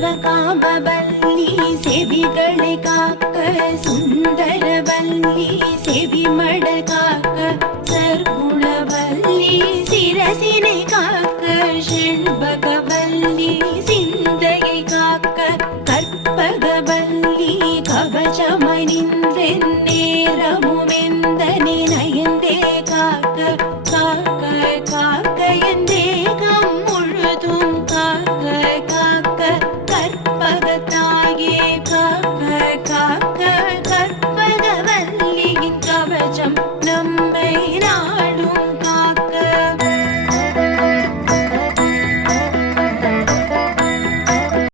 சிவகாமவல்லி செவிகளை காக்க, சுந்தரவல்லி செவிமட காக்க, சர்க்குணவல்லி சிரசினை காக்க, ஷண்பகவல்லி சிந்தையை